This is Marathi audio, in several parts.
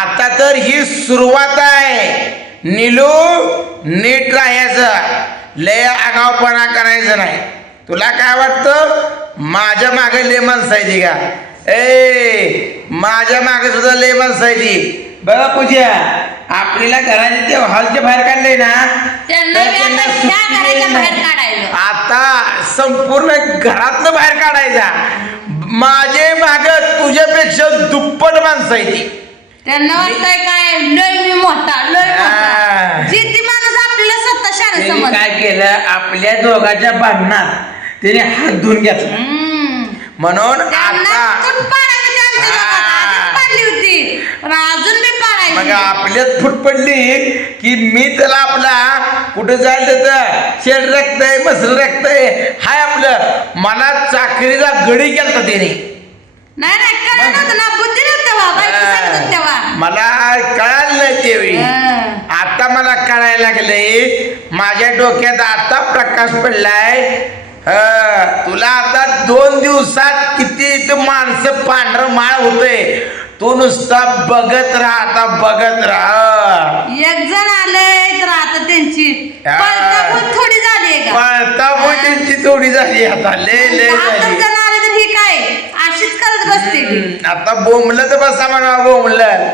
आता तर ही सुरुवात आहे. निलू नीट राहायचं. लय आगावपणा करायचं नाही. तुला काय वाटतं? माझ्या मागे लय माणसं आहे का? ए माझ्या मागे सुद्धा लय माणसं आहे बघा पूजा आपल्याला घराच्या ते हॉलच्या बाहेर काढले ना आता संपूर्ण घरातनं बाहेर काढायचा. माझे माग तुझ्यापेक्षा दुप्पट माणसं आहे ती त्यांना वाटतंय काय लय मी मोठा लय. मोठा. जी ती माणूस आपल्याला शाळे त्यांनी समज काय केलं? आपल्या दोघांच्या भांडणात त्याने हात धुवून घेतला. म्हणून त्यांना आता चूट पाडायची त्यांच्या. लोकांना. आधीच पाडली होती. पण अजून बी मग पाडायची आपल्यात फूट पडली की मी त्याला आपला कुठं जायला त्याचं शेड राखतंय मसर राखतंय. हाय आपलं. मला चाकरीचा गडी केलता त्याने. नाही नाही कळलं नव्हतं ना. बुद्धी मला कळालं नाही हा. आता मला कळायला लागले माझ्या डोक्यात आता प्रकाश पडलाय. हं, तुला आता दोन दिवसात किती इथं माणसं पांढरं माळ होतंय. तू नुसता बघत राहा आता बघत राहा. एक जण आलंय तर आता त्यांची. थोडी झाली आहे का? पळता बोटींची थोडी झाली आता. लय झाली जण आले तर ही काय अशीच करत बसते ती. आता बोंबलं तर बसा म्हणा बोंबलं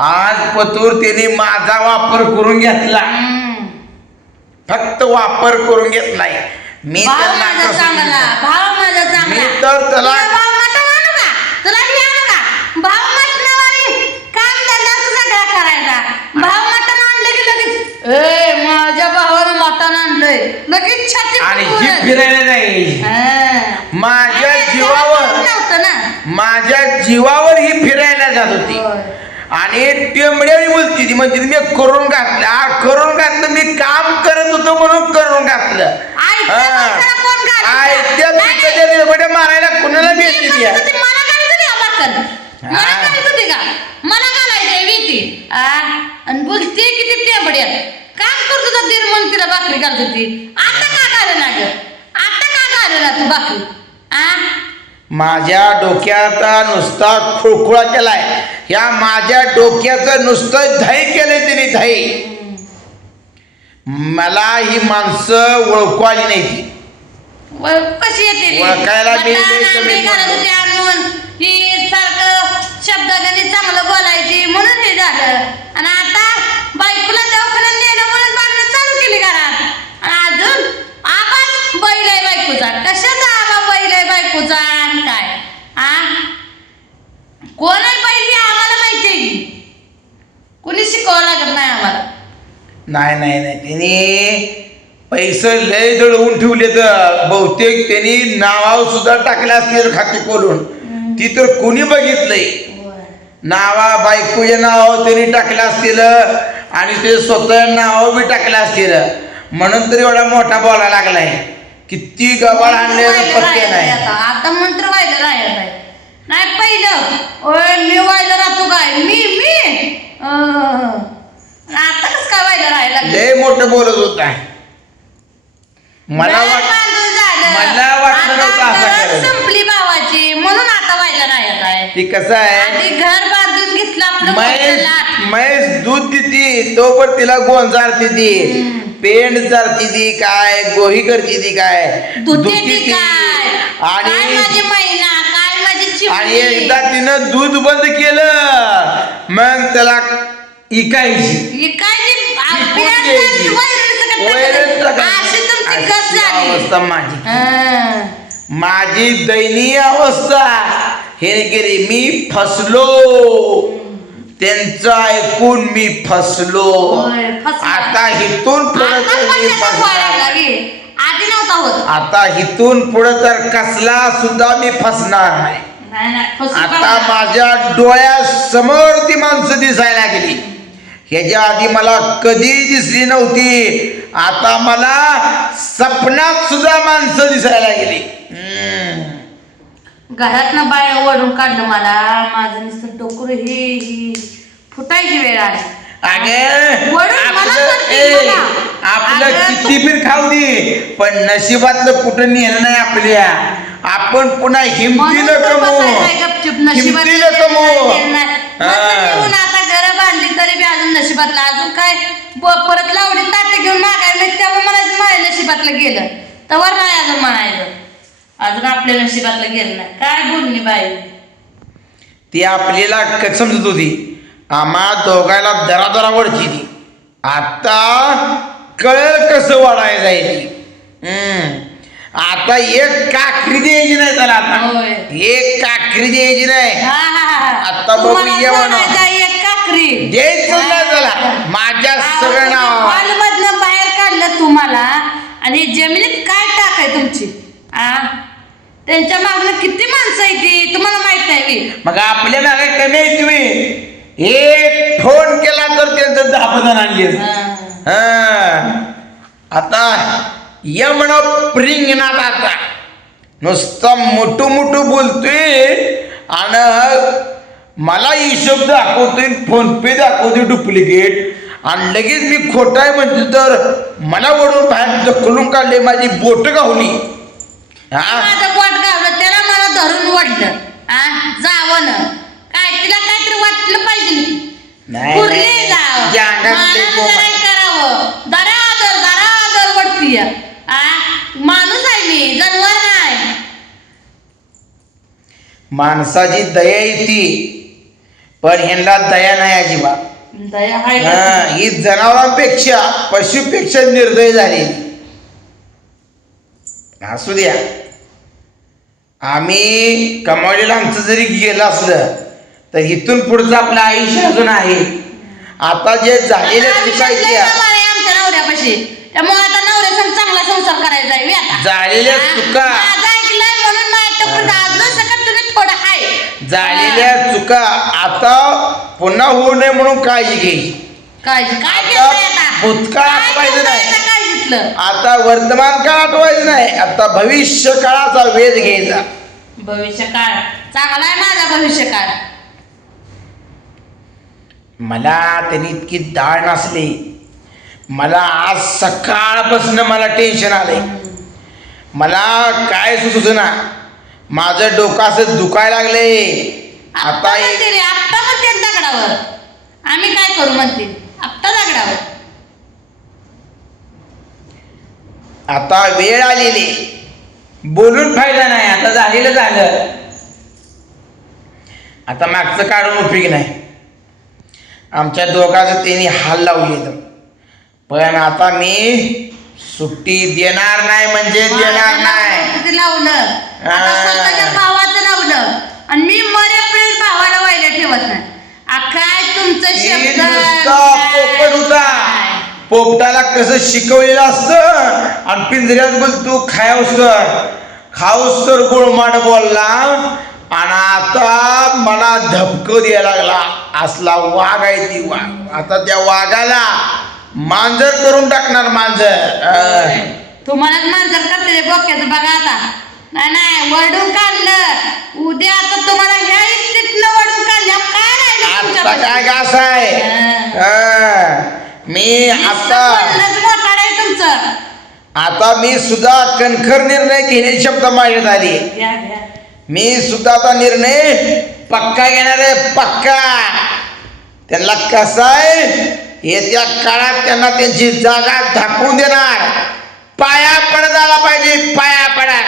आज पतूर त्याने माझा वापर करून घेतला हम्म. फक्त वापर करून घेतलाय मी भाव त्यांना माझा कसं चांगला म्हणतो? भाव माझा चांगला मी तर त्याला- तुला भाव मटण आणू का तुला आणू का भाव मटणावाली काम धंदा असं सगळा करायचा भाव मटण आणलं की लगेच ए माझ्या भावानं मटण आणलंय लगेच छाती आणि फुगवून. ही फिरायला नाही हा. माझ्या आणि जीवावर माझ्या जीवावर ही फिरायला जात होती. आणि टेंबड्याने बोलती ती. म्हणते मी करून घातलं. हा करून घातलं. मी काम करत होतो म्हणून करून घातलं. आयत्या पिकाच्या मारायला कुणाला भेटली ती मला घालायचं नाही भाकर. मला. घालायचं होती का? मला घालायचंय भीती. आ, आणि बोलते किती टेंबड्यात काम करत होता म्हणून तिला भाकरी घालत होती. आता का घाले ना ग? आता का तू भाकरी? आ? माझ्या डोक्याचा नुसता खुळखुळा केलाय. या माझ्या डोक्याचं नुसतं धै केलंय तिने धै मला ही माणसं ओळखू आली नाही ती व- कशी येते? ओळखायला मी लई कमी आणून. ही सारखं शब्दागणी चांगलं बोलायची म्हणून हे झालं. आणि आता बायकोला दवाखान्यात नेलं म्हणून भांडणं चालू केली घरात आणि अजून आबाच बैल आहे बायकोचा कशाचा आबा बैल आहे बायकोचा आणि काय आ कोण आहे बैल हे आम्हाला माहिती आहे की कुणी शिकवावं लागत नाही आम्हाला नाही नाही नाही. तिने पैसे लय दळवून ठेवले तर. बहुतेक त्यांनी नावावर सुद्धा टाकले असतील खाते खोलून. ती तर कुणी बघितलंय? नावा बायकोच्या नावावर त्यांनी टाकलं असतील. आणि ते स्वतः नावावर बी टाकलं असतील. म्हणून तरी एवढा मोठा बोला लागलाय. किती गबाळ आणले पत्ते नाही. आता. मंत्र व्हायला राहिलं नाही नाही पहिलं. मी व्हायला राहतो काय? मी मी? आता कस काय व्हायला राहिला लय मोठं बोलत होता. मला वाट. मला वाटलं नव्हतं असं गरज करेल. संपली भावाची. म्हणून आता व्हायला आहे. ती कसं आहे? आधी घर बांधून घेतलं आपलं म्हैस मोठं लाट. म्हैस दूध देती तो पण तिला चालती ती. पेंड चालती ती काय गोही करती ती काय? धुते धुती ती ती. काय? काय आणि माझी महिना काय माझी आणि चिमणी? एकदा तिनं दूध बंद केलं. मग त्याला इकायची काय जी ती बियाणं कुठली आहे ती? वैरणचं का वैरण टाकायचं? टाकायची. अशी तुमची गत अशी झाली अवस्था माझी हा. माझी दयनीय अवस्था हे केली मी फसलो त्यांचं ऐकून मी फसलो होय, फसला. आता पुढे आता तर मी कशाला व्हायला फसणार लागली? आधी नव्हता होत आता इथून पुढे तर कसला सुद्धा मी फसणार नाही नाही नाही फसू आता का? माझ्या डोळ्यासमोर ती माणसं दिसायला गेली ह्याच्या आधी मला कधी दिसली नव्हती. आता मला सपनात सुद्धा माणसं दिसायला गेली हम्म. घरातनं बाहेर ओढून काढलं मला. माझं नुसतं डोकर ही ही फुटायची वेळ आली. अगे वडून मला आपलं करते ए, मला. आपलं अगं, किती पण खाऊ दे. पण नशिबातलं कुठं नेलं नाही आपल्या. आपण पुन्हा म्हणून तर कमवू. बसायचंय गपचूप. नशिबात हिमतीनं कमवू. नाही, नाही. मस्त हा. जेवून आता गरम ब- परत लावडी ताट घेऊन मागायला मग तेव्हा म्हणायचं माझ्या नशिबातलं गेलं. तवर नाही अजून म्हणायचं. अजून आपल्या नशिबातलं गेलं नाही. काय बोलणी बाई? ती आपल्याला क- समजत होती. आम्हा दोघायला दरा दरा वडची ती आता कळेल कसं वाढायचं आहे ती हम्म. आता एक काकरी द्यायची नाही त्याला आता. होय. एक काकरी द्यायची नाही. हा, हा, हा, हा. आता बघू तुम्हाला एक काकरी. द्यायचं नाही. माझ्या सगळं हॉलमधनं बाहेर काढलं तुम्हाला आणि जमिनीत काय टाक आहे तुमची? आ? त्यांच्या मागणं किती माणसं आहे ती तुम्हाला माहीत नाही बी. मग आपल्या मागे कमी आहे तुम्ही. एक फोन केला तर त्यांचं दहा आणली. हा. आता या म्हणा प्रिंगणात आता. नुसतं मोठू मोठू बोलतोय आणि मला हिशोब दाखवतोय फोन पे दाखवतोय डुप्लिकेट. आणि लगेच मी खोटा आहे म्हणते तर मला वडून बाहेर ढकलून काढले माझी बोट गावली. हा? माझं पोट गावलं त्याला मला धरून वडलं आ जावं ना. काय तिला काहीतरी वाटलं पाहिजे. नाही, कुर्ली नाही. जाव. या अंगात लई मानानं गोमा- जरा करावं. दरादर दरादर वडतीय आ माणूस आहे मी जनावर नाही. माणसाची दया येते पण ह्यांना दया नाही अजिबात. दया? हा, ही जनावरांपेक्षा पशुपेक्षा निर्दय झाली. असू द्या. आम्ही कमावलेलं आमचं जरी गेलं असलं तर इथून पुढचं आपलं आयुष्य अजून आहे. आता जे लय आहे आमच्या नवऱ्यापाशी. त्यामुळे आता नवऱ्यासंग चांगला संसार करायचा आहे मी आता. झालेल्या हा, चुका. माझं ऐकलंय म्हणून माझ्या टोकरीत अजून सकट तुम्ही थोडं आहे. झालेल्या चुका. आता पुन्हा होऊ नये म्हणून काळजी घ्यायची काय काय आता भूतकाळ काय आठवायचं नाही. आता वर्तमान काळ आठवायचं नाही. आता भविष्य काळाचा वेध घ्यायचा. भविष्य काळ चांगला आहे माझा भविष्य काळ मला त्यांनी इतकी डाळ नसली. मला आज सकाळपासून मला टेन्शन आलंय. मला काय सुचत ना माझं डोकं असं दुखायला लागले आत्ता आता एक म्हणते रे आत्ता म्हणते दगडावर आम्ही काय करू म्हणते? आत्ता दगडावर आता वेळ आलेली. बोलून फायदा नाही आता झालेलं झालं. आता मागचं काढून उपयोग नाही. आमच्या दोघांचं त्यांनी हाल लावले पण आता मी सुट्टी देणार नाही म्हणजे देणार नाही. किती लावलं. आता हा. स्वतःच्या भावाचं लावलं. आणि मी व्हायला ठेवत नाही. काय तुमचं शब्द नुसता काय? पोपट होता. पोपटाला कसं शिकवलेलं असतं? आणि पिंजऱ्यात बोल तू खाऊस तर खाऊस तर गोळमाट बोलला. आणि आता मला धपक द्यायला लागला. असला वाघ आहे ती वाघ. आता त्या वाघाला मांजर करून टाकणार मांजर. अं. तुम्हालाच मांजर करते रे डोक्याचं बघा आता. नाही नाही वरडून काढलं. उद्या आता तुम्हाला ह्या इस्तीतनं वरडून काय आता? काय आहे. मी आता आता मी सुद्धा कणखर निर्णय घेण्याची शब्द माझ्यात आली मी सुद्धा आता निर्णय पक्का घेणार आहे पक्का. त्यांना कसं आहे येत्या काळात त्यांना त्यांची जागा दाखवून देणार. पाया पडत आला पाहिजे पाया पडा.